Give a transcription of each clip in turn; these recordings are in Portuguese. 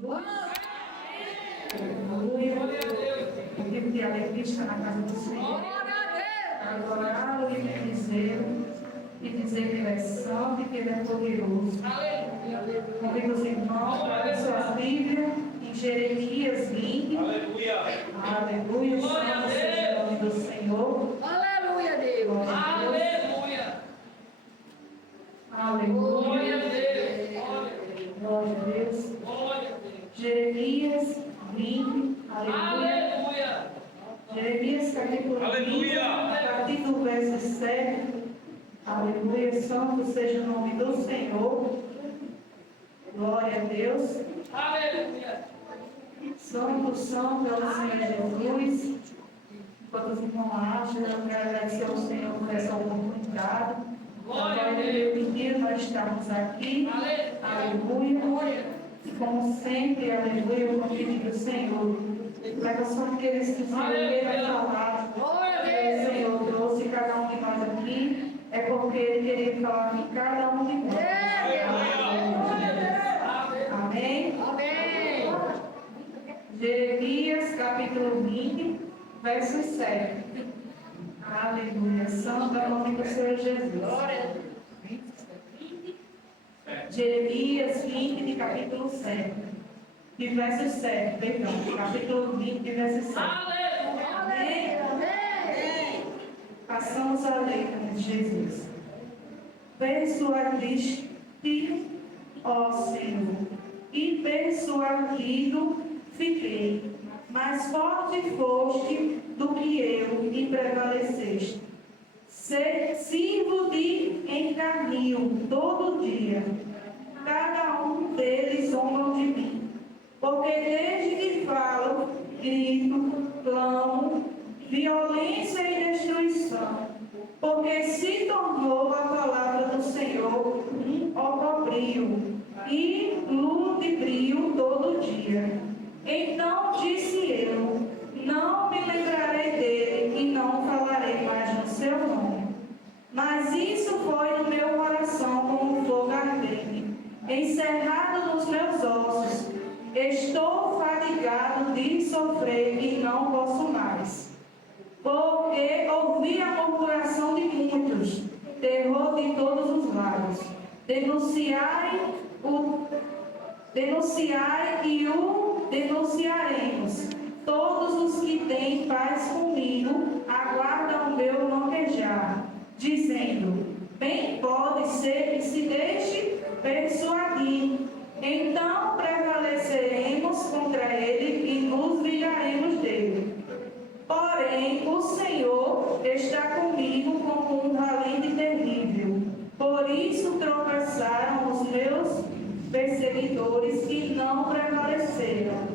Motivo de alegria estar na casa do Senhor. Adorá-lo e bendizê-lo e dizer que Ele é santo e que Ele é poderoso. Convido os irmãos para ler sua Bíblia em Jeremias 20. Aleluia. Aleluia. Santo seja o nome do Senhor. Aleluia, Deus. Aleluia. Aleluia. Glória a Deus. Jeremias 20. Aleluia. Jeremias capítulo 20, a partir do verso 7. Aleluia. Santo seja o nome do Senhor. Glória a Deus. Aleluia. Santo, santo é o Senhor Jesus. Enquanto os irmãos acham, eu quero agradecer ao Senhor por essa oportunidade. Glória a Agora, Deus. meu dia, nós estamos aqui. Aleluia. E como sempre, aleluia, eu convido o Senhor. Leva só aqueles que o Senhor queira falar. Glória a O Deus. Senhor trouxe cada um de nós aqui. É porque Ele queria falar com cada um de nós. Amém? Amém. Jeremias capítulo 20, verso 7. Aleluia. Santo é o nome do Senhor Jesus. Jeremias 20, de capítulo 7. De verso 7, perdão. Capítulo 20, de verso 7. Amém? Amém. Passamos a ler de Jesus. Persuadiste, ó Senhor, e persuadido fiquei. Mais forte foste do que eu e prevaleceste. Sirvo de encarnio todo dia. Cada um deles zombam de mim. Porque desde que falo, grito, clamo, violência e destruição. Porque se tornou a palavra do Senhor um opróbrio e ludibrio todo dia. Então disse eu, não me lembrarei dele e não falarei mais no seu nome. Mas isso foi no meu coração como um fogo ardente, encerrado nos meus ossos. Estou fatigado de sofrer e não posso mais. Porque ouvi a murmuração de muitos, terror de todos os lados. Denunciai e o denunciaremos. Todos os que têm paz comigo aguardam o meu longejar, dizendo, bem pode ser que se deixe persuadir. Então prevaleceremos contra ele e nos vingaremos dele. Porém, o Senhor está comigo como um valente terrível. Por isso tropeçaram os meus perseguidores e não prevaleceram.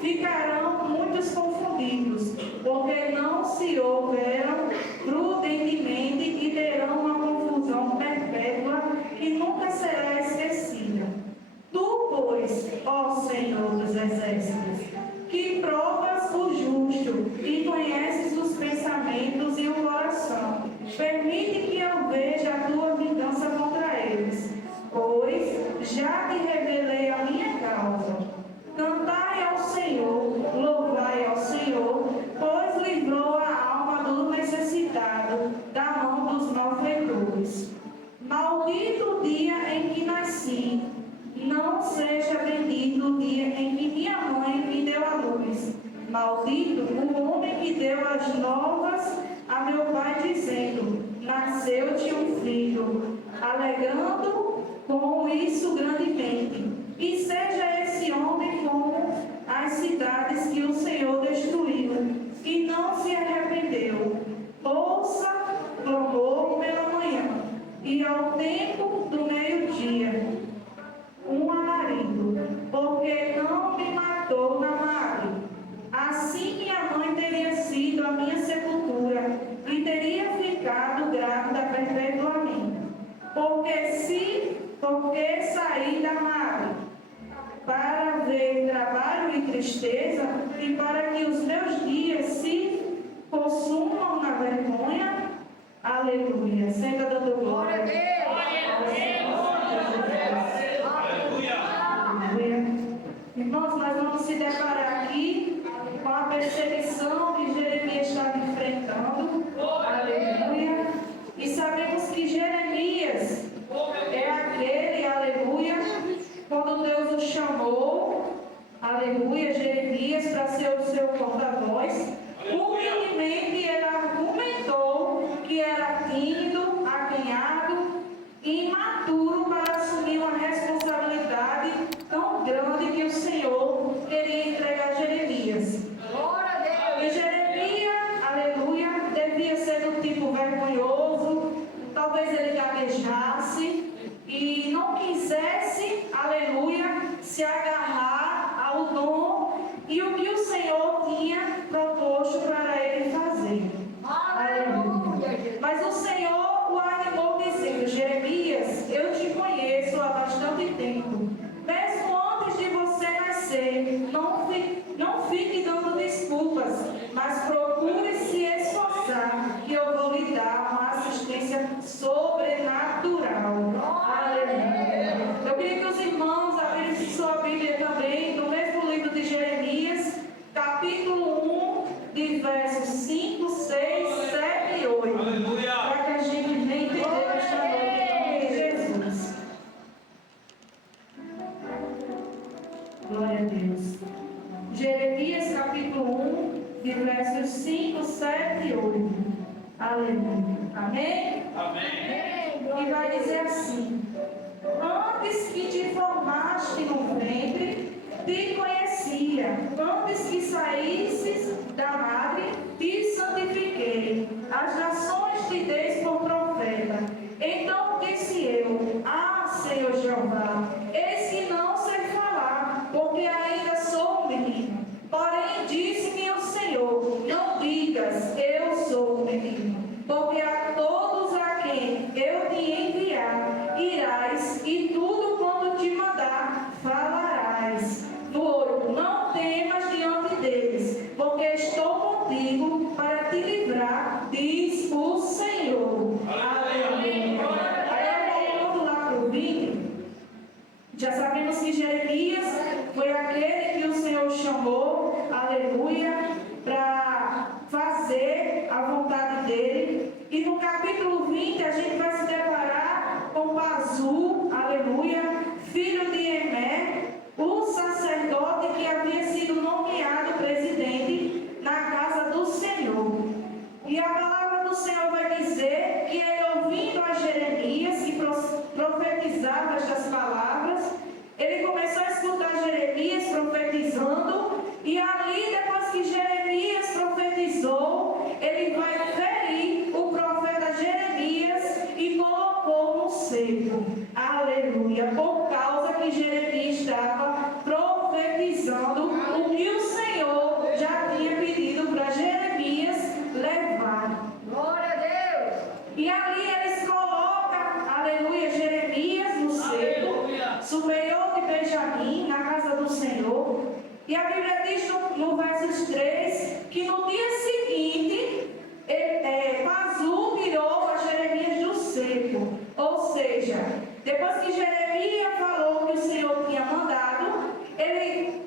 Ficarão muitos confundidos, porque não se houveram prudentemente e terão uma confusão perpétua que nunca será esquecida. Tu, pois, ó Senhor dos Exércitos, que provas o justo e conheces os pensamentos e o coração, permite que eu veja a tua vingança contra eles, pois já te revelei a minha causa. Cantai ao Senhor, louvai ao Senhor, pois livrou a alma do necessitado da mão dos malfeitores. Maldito o dia em que nasci, não seja bendito o dia em que minha mãe me deu a luz. Maldito o homem que deu as novas a meu pai, dizendo, nasceu-te um filho, alegrando com isso grandemente. E seja esse homem como as cidades que o Senhor destruiu, e não se arrependeu. Ouça clamor pela manhã, e ao tempo do meio-dia, um alarido, porque não me matou na madre. Assim minha mãe teria sido a minha sepultura, e teria ficado grávida perpetuamente. Porque saí da madre, para ver trabalho e tristeza, e para que os meus dias se consumam na vergonha. Aleluia. Senta dando glória a Deus. Glória a Deus. Aleluia. o chamou, aleluia, Jeremias, para ser o seu porta-voz. Humildemente ele argumentou que era tímido, acanhado e imaturo para assumir uma responsabilidade tão grande que o Senhor queria entregar a Jeremias. E Jeremias, aleluia, devia ser do tipo vergonhoso, talvez ele gaguejasse e não quisesse, aleluia, se agarrar ao dom e o que o Senhor tinha proposto para ele fazer. Aleluia. Mas o Senhor o animou dizendo: Jeremias, eu te conheço há bastante tempo. Mesmo antes de você nascer, não fique dando desculpas, mas procure se esforçar, que eu vou lhe dar uma assistência sobrenatural. Aleluia. Eu queria que os irmãos abrissem sua Bíblia também, no mesmo livro de Jeremias, capítulo 1, de versos 5, 6, 7 e 8. Aleluia. Para que a gente venha entender esta noite em nome de Jesus. Glória a Deus. Jeremias capítulo 1, de versos 5, 7 e 8. Aleluia. Amém? Amém. E vai dizer assim: antes que te formaste no ventre, te conhecia. Antes que saísses da madre, te santifiquei. As nações te deis por profeta. Então disse eu: ah, Senhor Jeová, eis que não sei falar, porque ainda sou menino. Porém disse-me o Senhor: não digas, eu sou menino, porque a todos a quem eu te enviar, irás, e tudo quanto te mandar, falarás. No 8, não temas diante deles, porque estou contigo para te livrar, diz o Senhor. Aleluia. Aí voltando lá para o 20, já sabemos que Jeremias foi aquele que o Senhor chamou, aleluia, para fazer a vontade dele. E no capítulo 20 a gente vai se deparar com Pazu, aleluia, filho de Emé, o sacerdote que havia sido nomeado presidente na casa do Senhor. E a palavra do Senhor vai dizer que ele, ouvindo a Jeremias, que profetizava estas palavras, ele começou a escutar Jeremias profetizando, e ali, depois que Jeremias profetizou, ele vai ferir o profeta Jeremias e colocou no seco. Aleluia. Por causa que Jeremias estava profetizando o que o Senhor já tinha pedido para Jeremias levar. Glória a Deus. E ali eles colocam, aleluia, Jeremias no seco, superior de Benjamim, na casa do Senhor. E a Bíblia diz no versos 3 que no dia seguinte, Pazu tirou a Jeremias do seco. Ou seja, depois que Jeremias falou que o Senhor tinha mandado, ele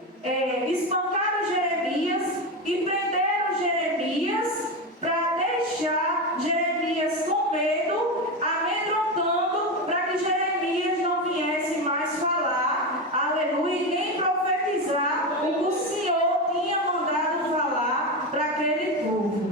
espancaram Jeremias e prenderam Jeremias para deixar Jeremias com medo, amedrontando, para que Jeremias não viesse mais falar, aleluia, e nem profetizar o que o Senhor tinha mandado falar para aquele povo.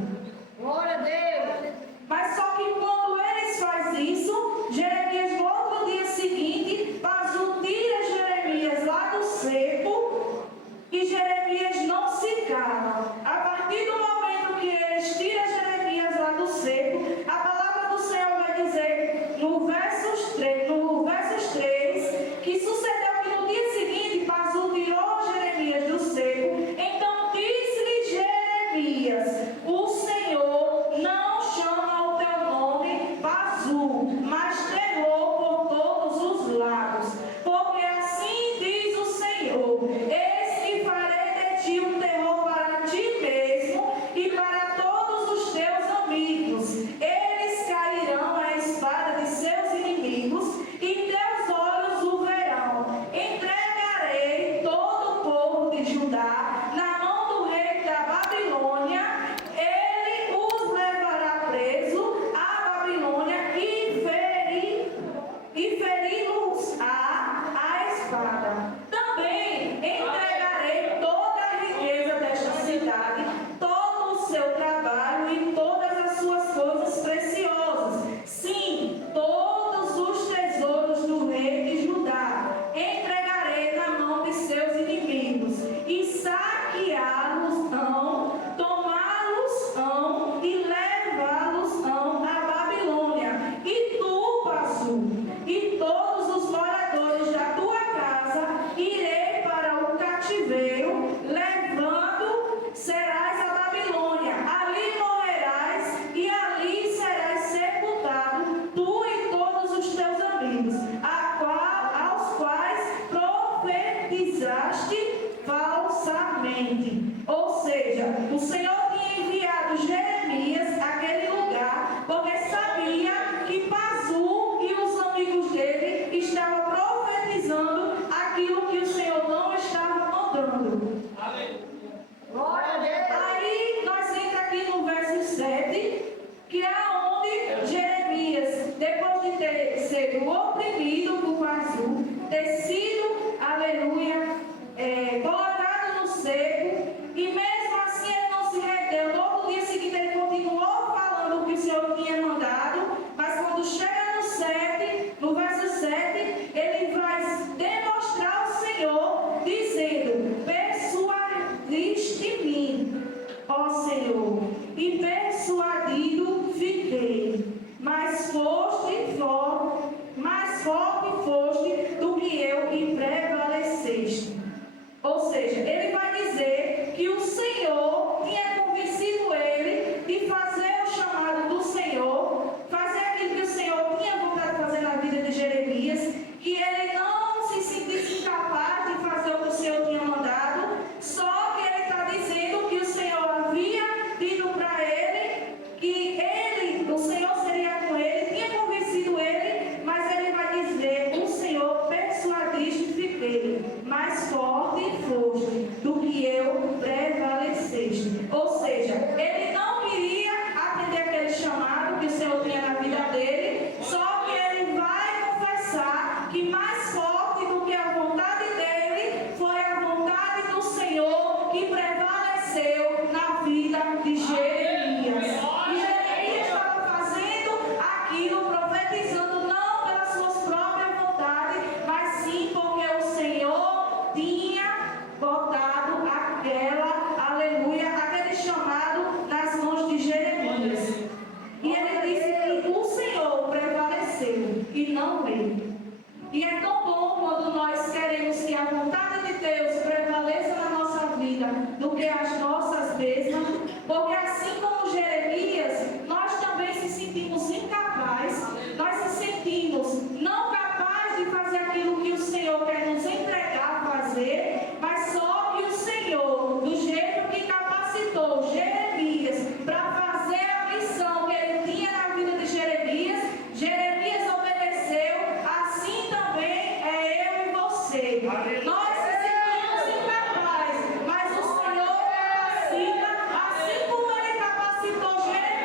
Glória a Deus. Mas só que quando eles fazem isso, Jeremias, no outro dia seguinte, Pazu tira Jeremias lá do seco, e Jeremias não se cala. A partir do momento que eles tiram Jeremias lá do seco, a palavra do Senhor vai dizer no versos 3, que sucedeu que no dia seguinte Pazu tirou Jeremias do seco. Então disse-lhe Jeremias: o Senhor não chama o teu nome Pazu, mas terror por todos os lados, porque assim diz o Senhor: falsamente. Ou seja, o Senhor tinha enviado Jeremias àquele lugar porque sabia que Pazu e os amigos dele estavam profetizando aquilo que o Senhor não estava mandando. Glória a Deus. Aí nós entramos aqui no verso 7, que é onde Jeremias, depois de ter sido oprimido por Pazu, ter sido, aleluia, colocado no seco, e mesmo assim ele não se rendeu. No outro dia seguinte ele continuou falando o que o Senhor tinha mandado, mas quando chega no verso 7, ele vai demonstrar ao Senhor, dizendo: persuadiste-me, ó Senhor, e persuadido fiquei, mais forte foste do que eu e prevaleceste. Ou seja, ele vai dizer que o Senhor tinha convencido ele de fazer o chamado do Senhor, fazer aquilo que o Senhor tinha vontade de fazer na vida de Jeremias, que ele não se sentisse incapaz de fazer o que o Senhor tinha mandado, só que ele está dizendo que o Senhor havia dito para ele, que o Senhor seria com ele, tinha convencido ele, mas ele vai dizer: o Senhor persuadiste fiquei, mais forte foste do que eu prevaleceste. Ou seja, ele não queria atender aquele chamado que o Senhor tinha na vida dele, só que ele vai confessar que mais forte do que a vontade dele foi a vontade do Senhor que prevaleceu na vida de Jeremias. E Jeremias estava fazendo aquilo, profetizando não pelas suas próprias vontades, mas sim porque o Senhor tinha botado aquele chamado nas mãos de Jeremias. E ele disse que o Senhor prevaleceu e não ele. E é tão bom quando nós queremos que a vontade de Deus prevaleça na nossa vida do que as nossas mesmas, porque assim como Jeremias, nós também se sentimos incapazes, nós se sentimos não capazes de fazer aquilo que o Senhor quer nos entregar a fazer, mas só que o Senhor, do jeito que capacitou Jeremias para fazer a missão que ele tinha na vida de Jeremias, Jeremias obedeceu, assim também é eu e você. Nós se sentimos incapazes, mas o Senhor capacita, assim como ele capacitou Jeremias.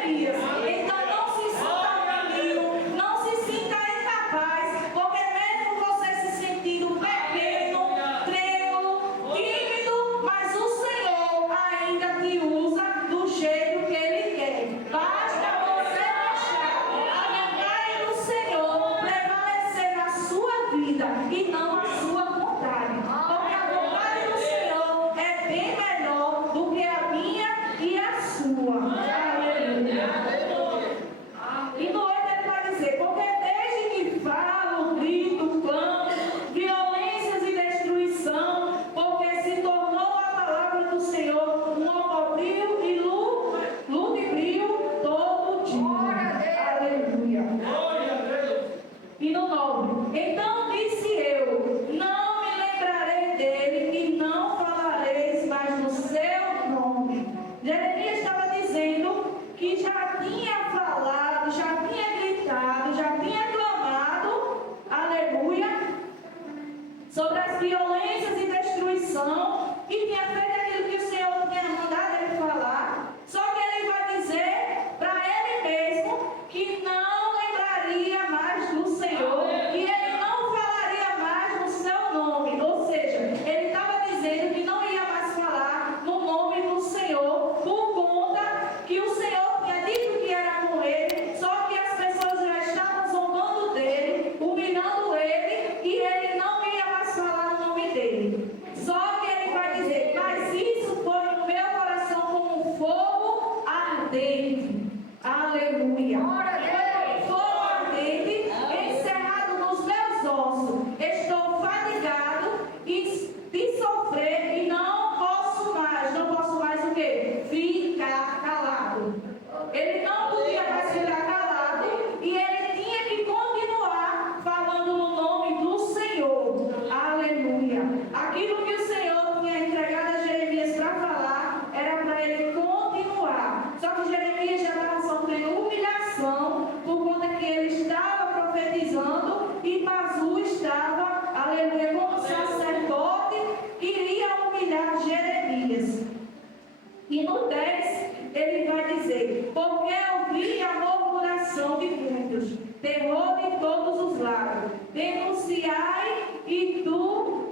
E no 10, ele vai dizer: porque ouvi a murmuração de muitos, terror de todos os lados. Denunciai e o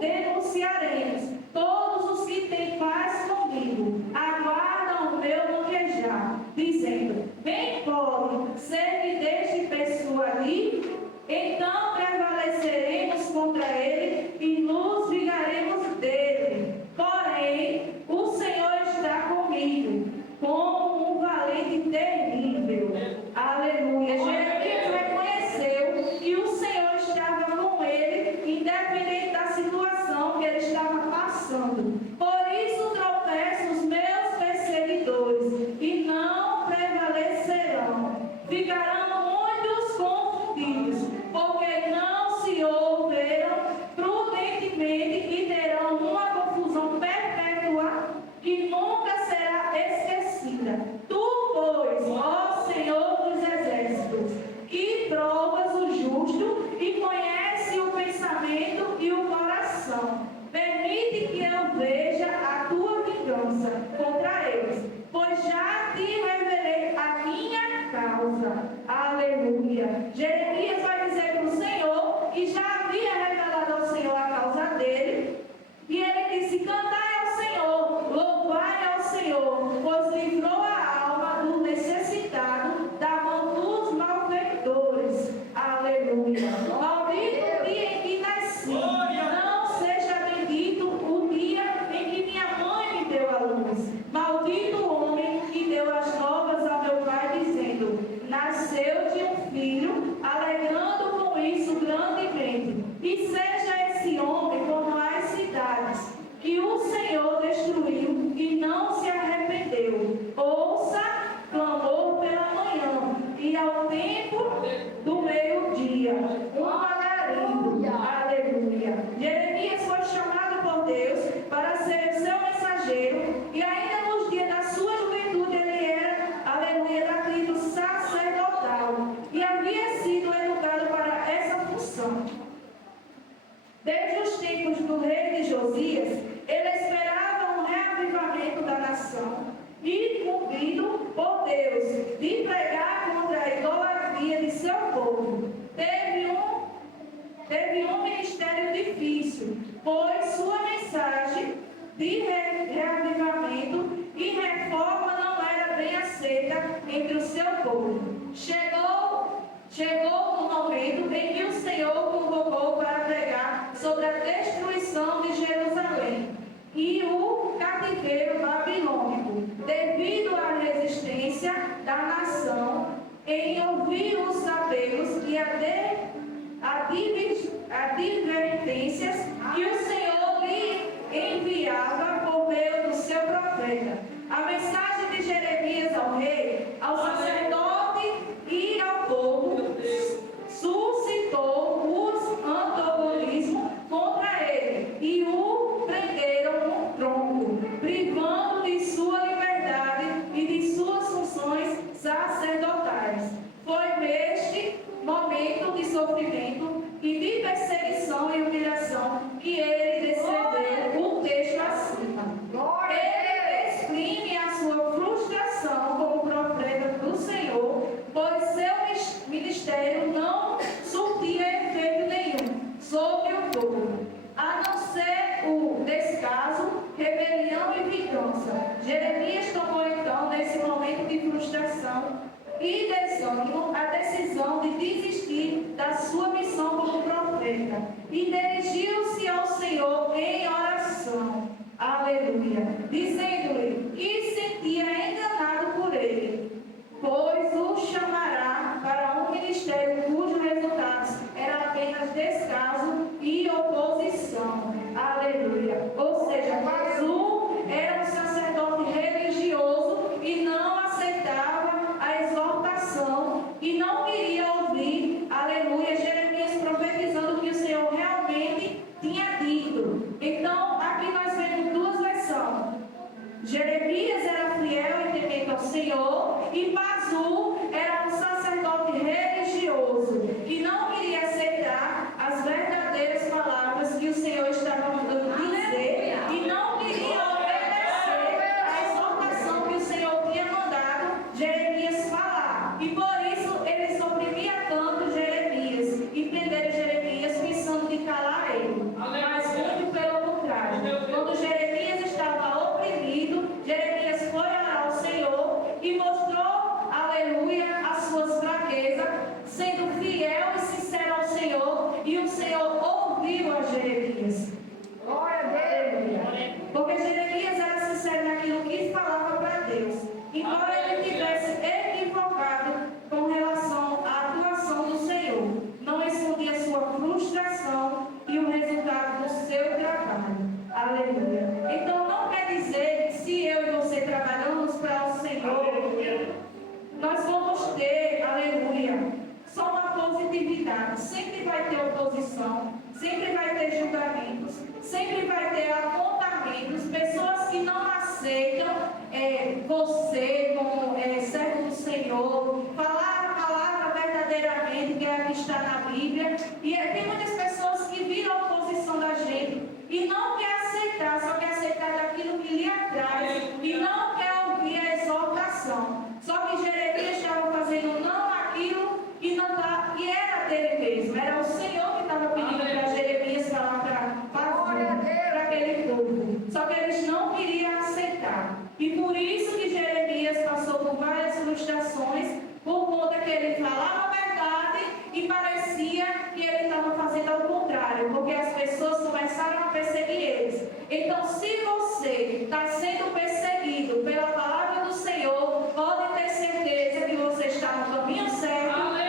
denunciaremos. Todos os que têm paz comigo aguardam o meu manquejar, dizendo: bem pode ser que deixe pessoa ali, então prevaleceremos contra ele e nos vingaremos dele. Porém, o Senhor está comigo, como um valente terrível. Aleluia. Jeremias reconheceu que o Senhor estava com ele, independente da situação que ele estava passando. Por isso tropeçam os meus perseguidores e não prevalecerão. Ficarão muitos confundidos, porque não se ouviram prudentemente e terão uma confusão perpétua que nunca será esquecida. Tu, pois, ó Senhor dos exércitos, que provas o justo e conhece o pensamento e o coração, permite que eu veja a tua vingança contra eles, pois já te revelei a minha causa. Aleluia. Jeremias vai dizer para o Senhor que já havia revelado ao Senhor a causa dele, e ele disse: cantai ao Senhor, louvai ao Senhor, pois livrou a alma do necessitado da mão dos malfeitores. Aleluia. Maldito o dia em que nasci, não seja bendito o dia em que minha mãe me deu a luz. Maldito o homem que deu as novas a meu pai, dizendo: nasceu-te um filho, alegrando com isso grandemente. E seja esse homem como as cidades que o Senhor destruiu e não se arrependeu. Ouça clamor pela manhã e ao tempo do meio-dia um alarido. Aleluia. Jeremias foi chamado por Deus para ser seu mensageiro, e ainda nos dias da sua juventude ele era, aleluia, da tribo sacerdotal e havia sido educado para essa função. Desde os tempos do rei de Josias, ele esperava um reavivamento da nação e, cumprido por Deus, de pregar contra a idolatria de seu povo. Teve um ministério difícil, pois sua mensagem de reavivamento e reforma não era bem aceita entre o seu povo. Chegou no momento em que o Senhor convocou para pregar sobre a destruição de Jerusalém e o cativeiro babilônico, devido à resistência da nação em ouvir os apelos e advertências que o Senhor lhe enviava por meio do seu profeta. A mensagem de Jeremias ao rei, ao sacerdote e ao povo suscitou os antagonismos contra ele e o prenderam no tronco, privando de sua liberdade e de suas funções sacerdotais. Foi neste momento de sofrimento e de perseguição e humilhação que ele descreveu o texto acima. Ele exprime a sua frustração como profeta do Senhor, pois seu ministério não surtia efeito nenhum sobre o povo, a não ser o descaso, rebelião e vingança. Jeremias tomou então, nesse momento de frustração e desânimo, a decisão de desistir da sua missão como profeta e dirigiu-se ao Senhor em oração. Aleluia. Dizendo-lhe que sentia enganado por ele, pois o chamará para um ministério cujos resultados era apenas descaso e oposição. Aleluia. Ou seja, Mazu era um sacerdote religioso e não aceitava a exortação e não queria ouvir, aleluia, Jeremias profetizando que o Senhor realmente tinha dito. está na Bíblia. E tem muitas pessoas que viram a oposição da gente e não quer aceitar, só quer aceitar daquilo que lhe atrai e não quer ouvir a exortação. Só que Jeremias estava fazendo não aquilo e não tá, e era dele mesmo, era o Senhor que estava pedindo para Jeremias falar para aquele povo. Só que eles não queriam aceitar. E por isso que Jeremias passou por várias frustrações, por conta que ele falava a verdade e parecia que ele estava fazendo ao contrário, porque as pessoas começaram a perseguir eles. Então, se você está sendo perseguido pela palavra do Senhor, pode ter certeza que você está no caminho certo, porque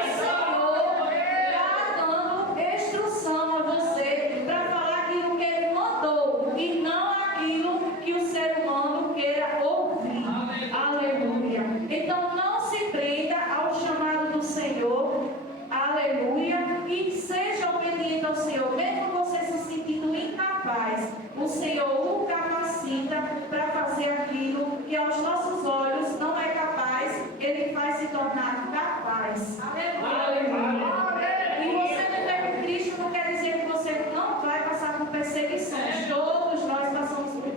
o Senhor está dando instrução a você para falar aquilo que Ele mandou e não aquilo que o ser humano queira ouvir. Aleluia. Então, não se prenda ao chamado do Senhor. Aleluia. E seja obediente ao Senhor, mesmo você se sentindo incapaz. O Senhor o capacita para fazer aquilo que aos nossos olhos não é capaz. Ele faz se tornar capaz. Aleluia. E você viver com Cristo não quer dizer que você não vai passar por perseguições. Todos nós passamos por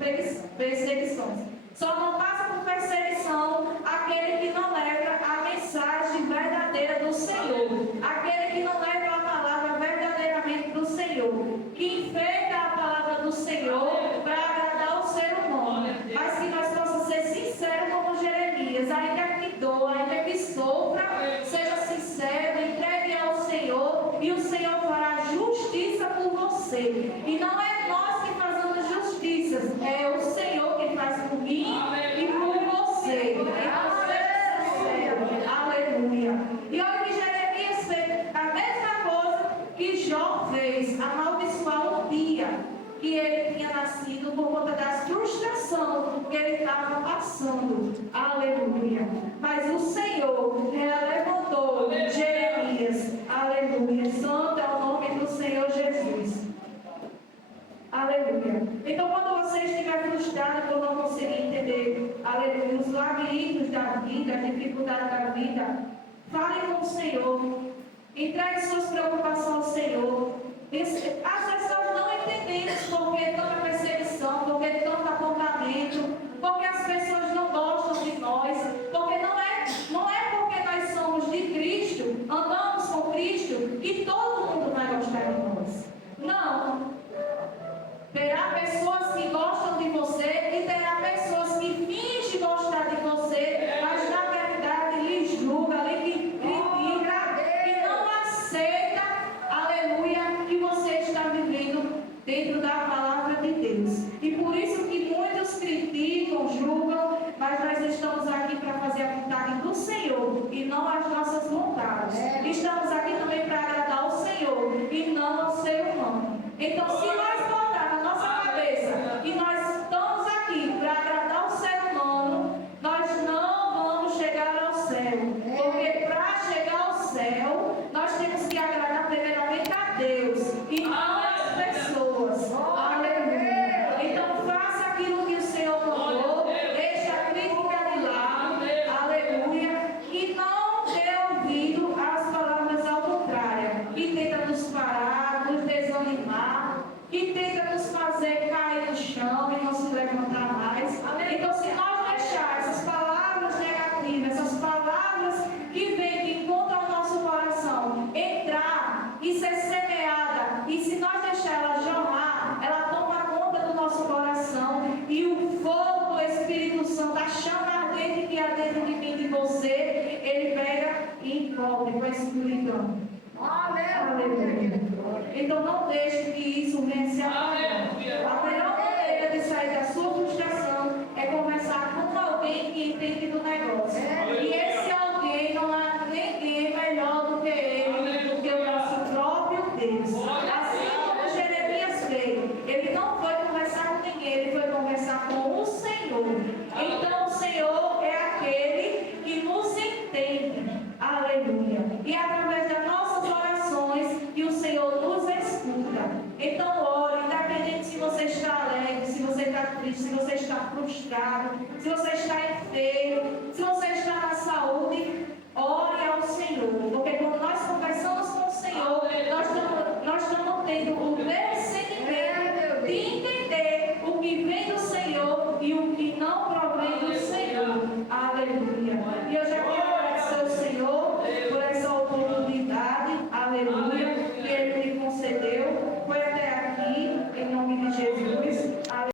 perseguições. Só não passa por perseguição aquele que não leva a mensagem verdadeira do Senhor. Aquele que não leva a palavra verdadeiramente do Senhor. Que enfeita a palavra do Senhor para agradar o ser humano. Mas que nós possamos ser sinceros como Jeremias. Ainda que doa, ainda que sofra, seja sincero, entregue ao Senhor. E o Senhor fará justiça por você. E não é nós que fazemos justiça. É o Senhor que faz por mim e por você. Então seja sincero. Aleluia. E olha que Jeremias fez a mesma coisa que Jó fez. Amaldiçoar o dia que ele tinha nascido por conta das frustrações que ele estava passando. Aleluia. Mas o Senhor levantou Jeremias. Aleluia. Santo é o nome do Senhor Jesus. Aleluia. Então, quando você estiver frustrado por não conseguir entender, aleluia, os labirintos da vida, a dificuldade da vida, fale com o Senhor. Entregue suas preocupações ao Senhor. As pessoas não entendem por que tanta perseguição, por que tanto apontamento, porque as pessoas não gostam de nós, porque não é porque nós somos de Cristo, andamos com Cristo, que todo mundo vai gostar de nós. Não. Terá pessoas que gostam de você e terá pessoas que fingem gostar de você, mas na verdade lhe julga, lhe critica e não aceita, aleluia, que você está vivendo dentro da palavra de Deus. E por isso que muitos criticam, julgam, mas nós estamos aqui para fazer a vontade do Senhor e não as nossas vontades. Estamos aqui também para agradar ao Senhor e não ao ser humano. Então, se nós botar na nossa cabeça que nós estamos aqui para agradar o ser humano, nós não vamos chegar ao céu. Porque para chegar ao céu, nós temos que agradar primeiramente a Deus e não as pessoas. Aleluia. Então, faça aquilo que o Senhor mandou, deixe a crítica de lado, aleluia, e não dê ouvido às palavras ao contrário, que tenta nos parar, nos desanimar, que tenta nos fazer cair no chão e não se levantar mais. Então, se nós deixar essas palavras negativas, essas palavras que vêm de encontro ao nosso coração, entrar e ser semeada, e se nós deixar ela jorrar, ela toma conta do nosso coração, e o fogo do Espírito Santo, a chama ardente que há dentro de mim e de você, ele pega e encobre com a escuridão. Aleluia. Então não deixe que isso venha se apagar. A melhor maneira de sair da sua frustração é conversar com alguém que entende do negócio. E esse alguém não há ninguém melhor do que ele, do que o nosso próprio Deus. Assim como Jeremias veio, ele não foi conversar com ninguém, ele foi conversar com o Senhor. Então o Senhor é aquele que nos entende. Aleluia. E através das nossas orações que o Senhor nos escuta. Então ore, independente se você está alegre, se você está triste, se você está frustrado, se você está enfermo, se você